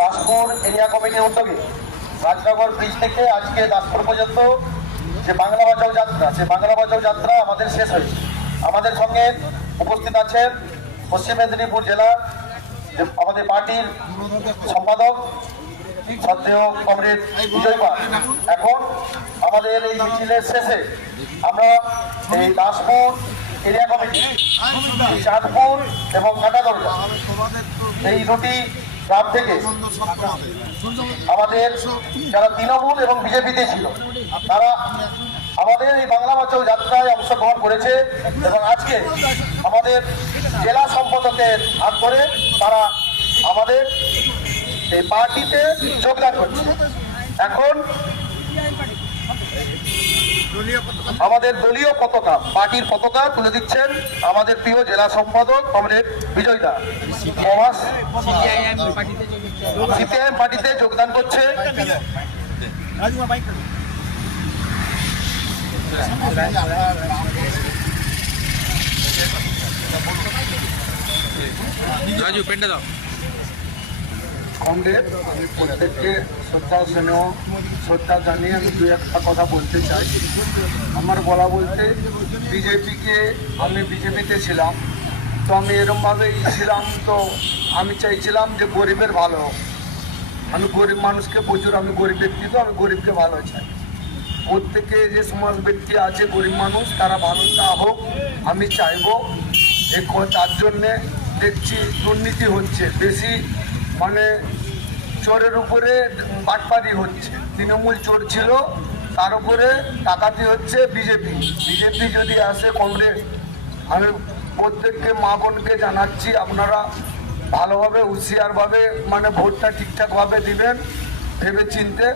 Daspur area কমিটির উদ্যোগে Rajnagar bridge থেকে আজকে দাসপুর পর্যন্ত যে বাংলা বাঁচাও যাত্রা, সে বাংলা বাঁচাও যাত্রা আমাদের শেষ হয়েছে। আমাদের সঙ্গে উপস্থিত আছেন পশ্চিম মেদিনীপুর জেলা আমাদের পার্টির সম্পাদক শ্রদ্ধেয় কমরেড বিজয় পাল। এখন আমাদের এই মিছিলের শেষে আমরা এই দাসপুর এরিয়া কমিটি, চাঁদপুর এবং কাটাদরগা এই দুটি গ্রাম থেকে আমাদের যারা তৃণমূল এবং বিজেপিতে ছিল তারা আমাদের এই বাংলা বাঁচাও যাত্রায় অংশগ্রহণ করেছে এবং আজকে আমাদের জেলা সম্পাদকের হাত ধরে তারা আমাদের এই পার্টিতে যোগদান করছে। এখন আমাদের দলীয় পতাকা, পার্টির পতাকা তুলে দিচ্ছেন আমাদের প্রিয় জেলা সম্পাদক কমরেড বিজয় দা। সিপিআইএম পার্টিতে যোগদান করছে। রাজু পেন্ডে দাও। কমরেড, আমি প্রত্যেককে শ্রদ্ধা জানিয়ে আমি দু একটা কথা বলতে চাই। আমার বলা বলতে, আমি বিজেপিতে ছিলাম, তো আমি এরমভাবেই ছিলাম। তো আমি চাইছিলাম যে গরিবের ভালো হোক। আমি গরিব মানুষকে প্রচুর, আমি গরিব ব্যক্তি, তো আমি গরিবকে ভালো চাই। প্রত্যেকে যে সমাজ ব্যক্তি আছে গরিব মানুষ, তারা ভালোটা হোক আমি চাইবো। তার জন্যে দেখছি দুর্নীতি হচ্ছে বেশি, মানে চোরের উপরে বাটপারি হচ্ছে। তৃণমূল চোর ছিল, তার উপরে ডাকাতি হচ্ছে বিজেপি। যদি আসে কমরেড, আমি প্রত্যেককে মা বোনকে জানাচ্ছি আপনারা ভালোভাবে হুঁশিয়ারভাবে মানে ভোটটা ঠিকঠাকভাবে দিবেন ভেবে চিনতে।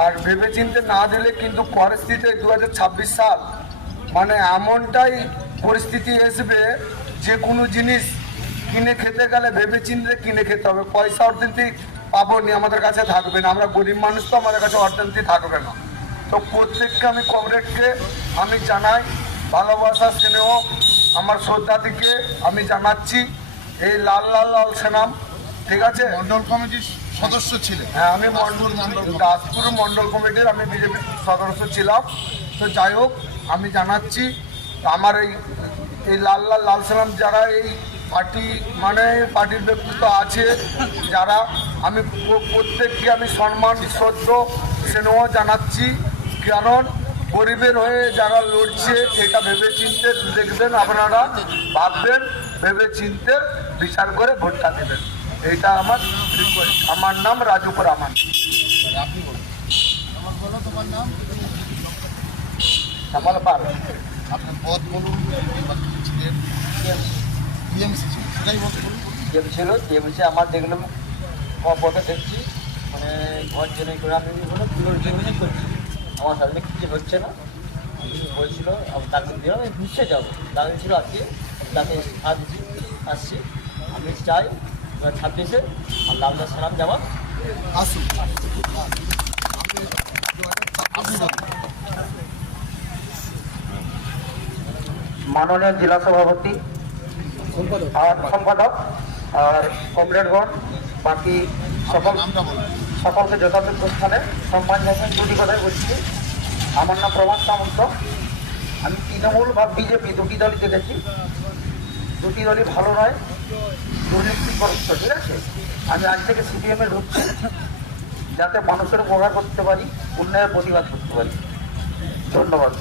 আর ভেবে চিনতে না দিলে কিন্তু পরিস্থিতি 2026 সাল মানে এমনটাই পরিস্থিতি আসবে, যে কোনো জিনিস কিনে খেতে গেলে ভেবে চিনতে কিনে খেতে হবে। পয়সা অর্থনীতি পাবো নি, আমাদের কাছে থাকবে না। আমরা গরিব মানুষ, তো আমাদের কাছে অর্থনীতি থাকবে না। তো প্রত্যেককে আমি কমরেডকে আমি জানাই ভালোবাসা, স্নেহ, আমার শ্রদ্ধা থেকে আমি জানাচ্ছি। এই লাল সেনাম, ঠিক আছে, মন্ডল কমিটির সদস্য ছিলেন। হ্যাঁ, আমি দাসপুর মন্ডল কমিটির আমি বিজেপির সদস্য ছিলাম। তো যাই হোক, আমি জানাচ্ছি আমার এই লাল সালাম যারা এই পার্টি মানে পার্টির ব্যক্তিত্ব আছে যারা, আমি প্রত্যেককে আমি সম্মান, শ্রদ্ধা, স্নেহ জানাচ্ছি। কারণ গরিবের হয়ে যারা লড়ছে এটা ভেবে চিনতে দেখবেন, আপনারা ভাববেন, ভেবে চিনতে বিচার করে ভোটটা দেবেন। এইটা আমার রিকোয়েস্ট। আমার নাম রাজুপুর আমান। আপনি বলুন। আমার বলো তোমার নাম। আমার পার আপনার পদ বলুন। ছিলেন টিএমসি ছিল, সেটাই বলতে বলুন। টিএমসি আমার দেখলাম পথে দেখছি, মানে ঘর জেনে করে আমি টিএমসি করছি। আমার সামনে কিছু হচ্ছে না, বলছিল তাকে দিয়ে আমি বুঝতে যাবো। তাকে ছিল আজকে তাকে আসছি। আমি চাই 26-এ আল্লাহ সালাম যাওয়ার আসুন। আপনি বলুন। মাননীয় জেলা সভাপতি আর সম্পাদক আর কমরেডগণ, বাকি নামটা বলুন। সকলকে যথাযোগ্য স্থানে সম্মান জানাই। দুটি কথাই বলছি। আমার নাম প্রমাণ সামন্ত। আমি তৃণমূল বা বিজেপি দুটি দলই দেখেছি, দুটি দলই ভালো নয়, দুর্নীতিগ্রস্ত, ঠিক আছে। আমি আজ থেকে সিপিএমে ঢুকছি যাতে মানুষের উপকার করতে পারি, উন্নয়নের প্রতিবাদ করতে পারি। ধন্যবাদ।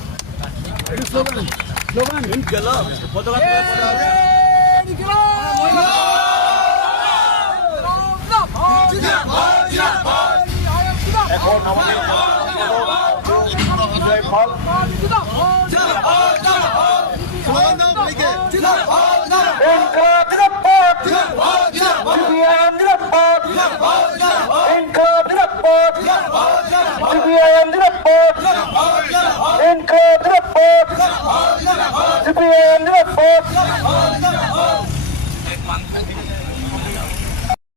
এখন আমাদের বিজয় ফল